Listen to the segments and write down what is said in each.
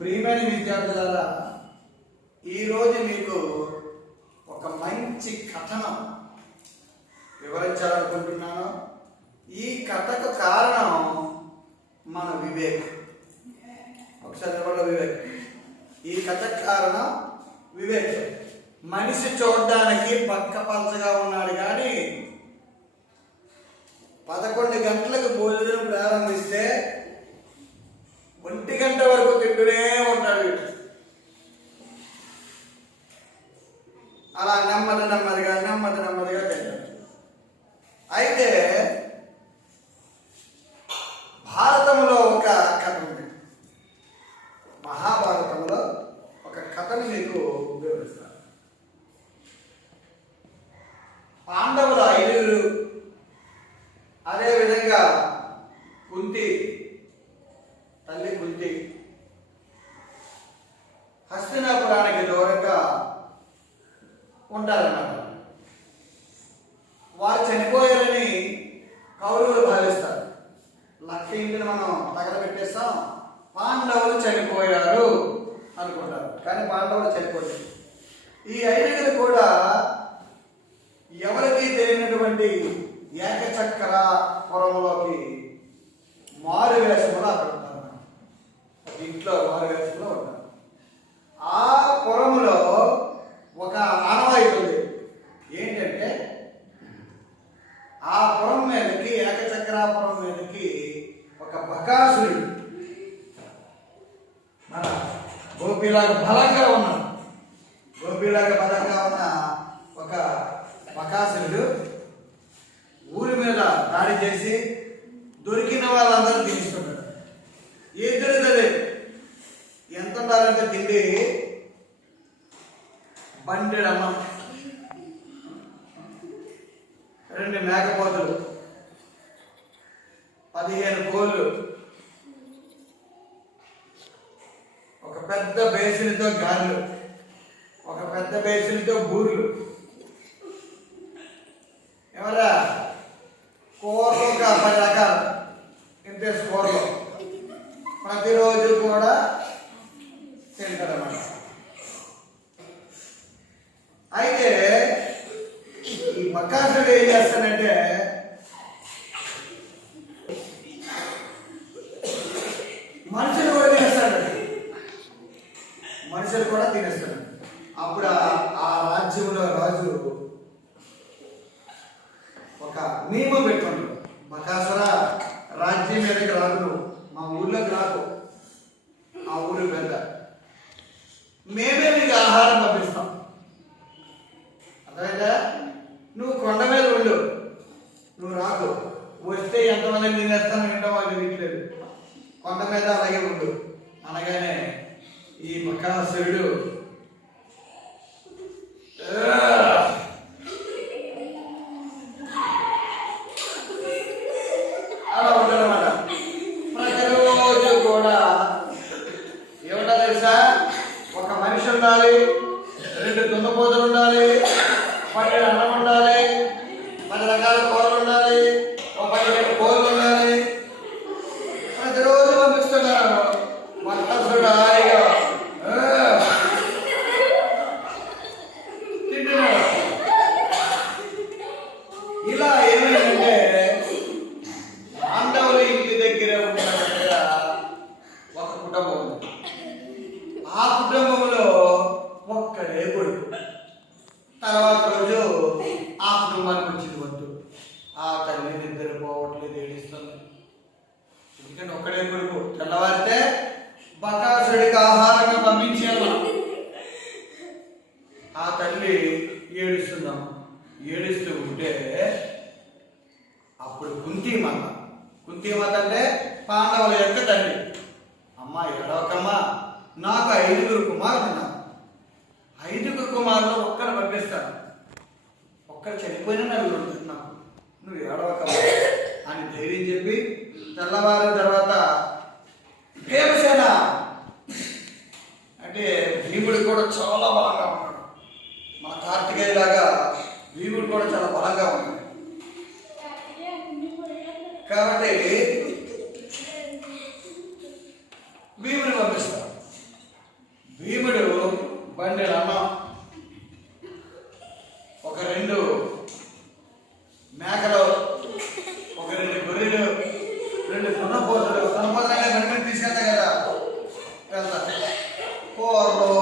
ప్రియమైన విద్యార్థులారా ఈరోజు మీకు ఒక మంచి కథనం వివరించాలనుకుంటున్నాను. ఈ కథకు కారణం మన వివేక్. ఒకసారి ఎవరో వివేక్? ఈ కథకు కారణం వివేక్. మనిషి చూడడానికి పక్క పలచగా ఉన్నాడు వారు చనిపోయారని కౌరవులు భావిస్తారు. లక్ష ఇంటిని మనం తగలబెట్టేస్తాం పాండవులు చనిపోయారు అనుకుంటారు. కానీ పాండవులు చనిపోలేదు. ఈ ఐదుగురు కూడా ఎవరికి తెలియనటువంటి ఏకచక్ర పొరంలోకి మారు వేషంలో అక్కడ ఉంటారు. ఇంట్లో మారు వేషంలో ఉంటారు ఆ పురములో ఒక ఆనవాయితీ ఉంది ఏంటంటే ఆ పురం మీదకి ఏకచక్రాపురం మీదకి ఒక బకాసురుడు మన గోపిలాగా బలంగా ఉన్నాడు గోపిలాగా బలంగా ఉన్న ఒక బకాసురుడు ఊరి మీద దాడి చేసి దొరికిన వాళ్ళందరూ తీసుకున్నారు ఇద్దరు ఇద్దరే ఎంత ఉండాలంటే తిండి? బండెడమ్మ రెండు మేకపోతులు. పదిహేను కోళ్ళు. ఒక పెద్ద బేసిన్తో గారెలు. ఒక పెద్ద బేసిన్తో బూర్లు. బకాసుడు ఏం చేస్తానంటే మనుషులు కూడా తినేస్తాడు మనుషులు కూడా తినేస్తాడు అప్పుడు ఆ- రాజ్యంలో రాజు ఒక నియమం పెట్టుకుంటాడు బకాసుర రాజ్యం మీదకి రాదు. మా ఊళ్ళోకి రాకు. ఆ ఊరు పెద్ద. మేమే మీకు ఆహారం పంపిస్తాం అర్థమైందా నువ్వు కొండ మీద ఉండు నువ్వు రాకు వస్తే ఎంతమంది తినేస్తాను ఏంటో వాళ్ళు తెలియట్లేదు కొండ మీద అలాగే ఉండు అనగానే ఈ మకాసురుడు అలా ఉండదన్నమాట ప్రతిరోజు కూడా ఏమన్నా తెలుసా ఒక మనిషి ఉండాలి రెండు దున్నపోతులు ఉండాలి పన్నెండు అన్నం ఉండాలి పది రకాల కూరలు ఉండాలి ఒక పన్నెండు కోళ్ళు ఉండాలి ప్రతిరోజు పంపిస్తున్నారు మక్కసుడు హాయిగా ఆ, తింటున్నాడు ఇలా ఏమైందంటే పాండవుల ఇంటి దగ్గర ఉన్నట్టుగా ఒక కుటుంబం ఉంది ఆ కుటుంబంలో ఒక్కడే కొడుకు తర్వాత రోజు ఆ వద్దు ఆ తల్లి నిద్ర పోవట్లేదు ఏడుస్తుంది. ఎందుకంటే ఒక్కడే కొడుకు. తెల్లవారితే బకాసుడికి ఆహారంగా పంపించేయాలి? ఆ తల్లి ఏడుస్తున్నాం ఏడుస్తూ ఉంటే అప్పుడు కుంతీమాత. కుంతీమాత అంటే పాండవుల యొక్క తల్లి. అమ్మ ఎడవకమ్మా నాకు ఐదుగురు కుమారులు ఉన్నారు ఐదుగురు కుమారులు ఒక్కరు చనిపోయినా నలుగురు ఉంటుంది నాకు నువ్వు ఏడవకమ్మా. అని ధైర్యం చెప్పి తెల్లవారిన తర్వాత భీమసేన. అంటే భీముడు కూడా చాలా బలంగా ఉన్నాడు. మన కార్తికేయ లాగా భీముడు కూడా చాలా బలంగా ఉన్నాడు. కాబట్టి por los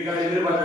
వీటికి ఎదురుపడి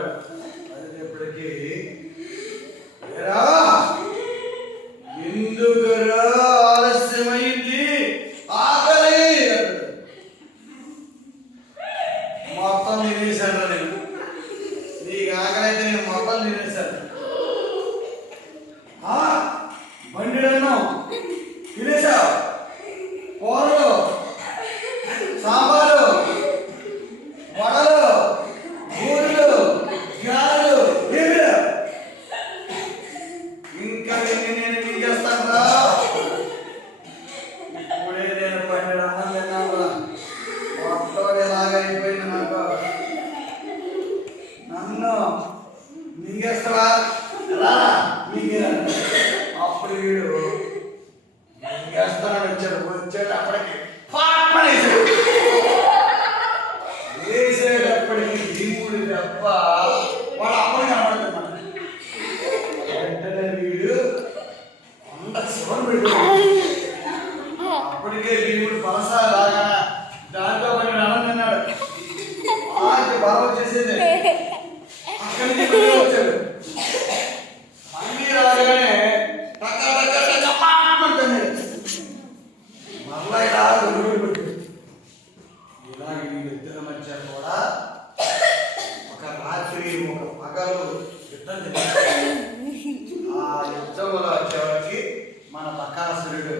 అప్పటికే భీముడు పలస లాగా దాంతో పైన అన్నాడు. ఆకి బాగా వచ్చేసేది. అక్కడి నుంచి వచ్చాడు. మళ్ళీ రాగానే ఇలా ఇలాగ వీళ్ళిద్దరి మధ్య కూడా ఒక రాత్రి ఒక పగలు యుద్ధం జరిగింది. ఆ యుద్ధంలో చివరికి మన బకాసురుడు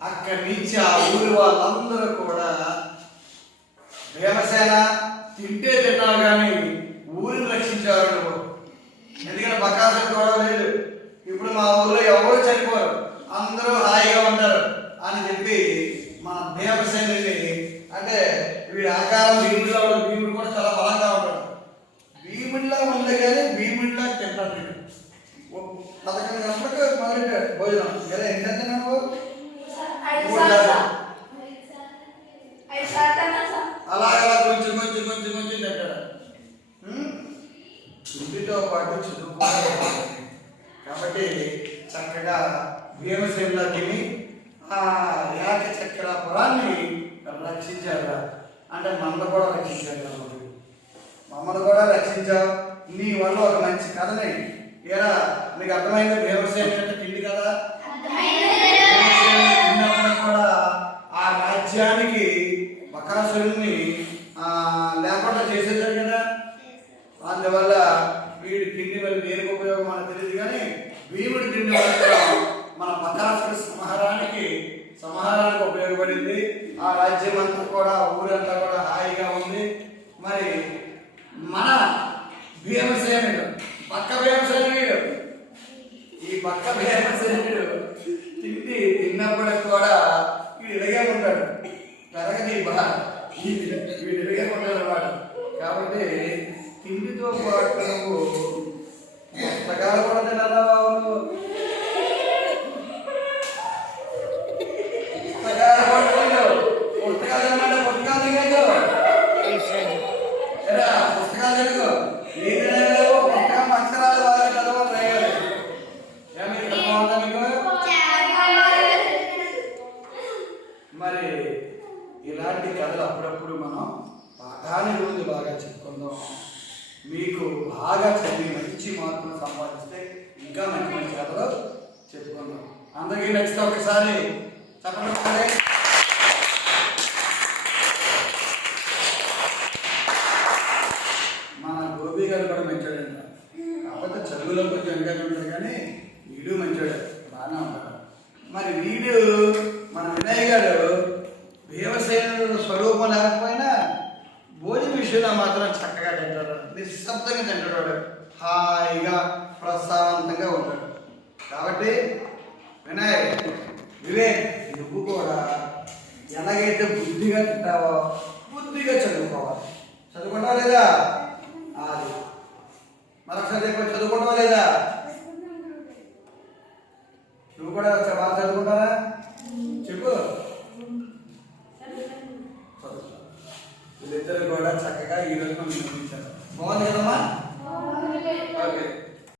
అక్కడి నుంచి ఆ ఊరి వాళ్ళందరూ కూడా దేవసేన తింటే తిన్నారు కానీ ఊరిని రక్షించారు ఎందుకంటే బకాసురుడు కూడా చదువుతో పాటు చదువుకోవాలి కాబట్టి చక్కగా భీమసేనులో తిని ఆ యాక చక్రాపురాన్ని రక్షించారు. అంటే మమ్మల్ని కూడా రక్షించారు మమ్మల్ని కూడా రక్షించావు. నీ వల్ల ఒక మంచి కథని ఏరా నీకు అర్థమైంది భీమసేన అంటే తిండి కదా? కూడా ఆ రాజ్యానికి బకాసురుణ్ణి లేకుండా చేసేసాడు కదా? అందువల్ల దేనికి ఉపయోగం మనకు తెలియదు కానీ భీముడి పిండి మన బకాసుడు సంహారానికి సంహారానికి ఉపయోగపడింది. ఆ రాజ్యం అంతా కూడా ఊరంతా కూడా హాయిగా ఉంది. మరి మన భీమసేనుడు పక్క భీమసేనుడు ఈ పక్క భీమసేనుడు తిండి తిన్నప్పుడు కూడా వీడు ఇలాగే ఉంటాడు. పెరగది బా వీడు ఇలాగే ఉంటాడు అన్నమాట కాబట్టి తిండితో పాటు నువ్వు మరి ఇలాంటి కథలు అప్పుడప్పుడు మనం పాఠాన్ని రోజు బాగా చెప్పుకుందాం. మీకు బాగా చదివి మంచి మార్కులు సంపాదిస్తే ఇంకా మంచి మంచి కథలు చెప్పుకుందాం. అందరికీ నచ్చితే ఒకసారి చెప్పండి ఒకసారి. మన గోపి గారు కూడా మంచోడంట. కాకపోతే చదువులో కొంచెం వెనకాల ఉంటాడు కానీ వీడు మంచోడే. బాగానే ఉంటాడు. మరి వీడు మన వినయ్ గారు నిశ్శబ్దంగా తింటాడు హాయిగా ప్రశాంతంగా ఉంటాడు. కాబట్టి వినాయక్ వివేక్ నువ్వు కూడా ఎలాగైతే బుద్ధిగా తింటావో బుద్ధిగా చదువుకోవాలి. చదువుకుంటావా లేదా? అది. మరొకసారి చెప్పి చదువుకుంటావా లేదా? నువ్వు కూడా బాగా చదువుకుంటావా? చెప్పు. వీళ్ళిద్దరు కూడా చక్కగా ఈరోజు మనం నిర్మించారు Mohon dihormat. Oke. Okay.